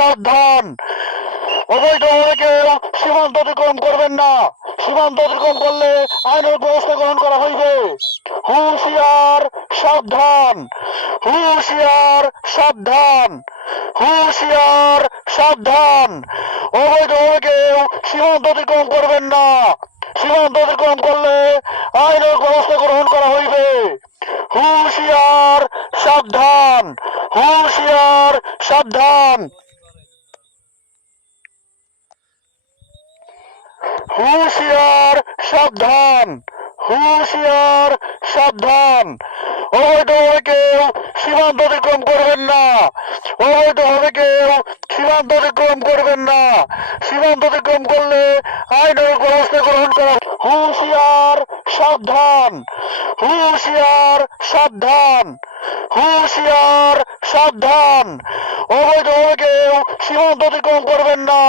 সাবধান। অবৈধভাবে কেউ সীমান্ত অতিক্রম করবেন না। সীমান্ত অতিক্রম করলে আইনের ব্যবস্থা গ্রহণ করা হইবে। হুঁশিয়ার, সাবধান। হুঁশিয়ার, সাবধান। হুঁশিয়ার, সাবধান। অবৈধভাবে কেউ সীমান্ত অতিক্রম করবেন না। সীমান্ত অতিক্রম করলে আইনের ব্যবস্থা গ্রহণ করা হইবে। হুঁশিয়ার, সাবধান। হুঁশিয়ার, সাবধান। হুঁশিয়ার, সাবধান। হুঁশিয়ার, সাবধান। অবৈধভাবে কেউ সীমান্ত অতিক্রম করবেন না। অবৈধভাবে কেউ সীমান্ত অতিক্রম করবেন না। সীমান্ত অতিক্রম করলে আইনের ব্যবস্থা গ্রহণ করা। হুঁশিয়ার, সাবধান। হুঁশিয়ার, সাবধান। হুঁশিয়ার, সাবধান। অবৈধভাবে কেউ সীমান্ত অতিক্রম করবেন না।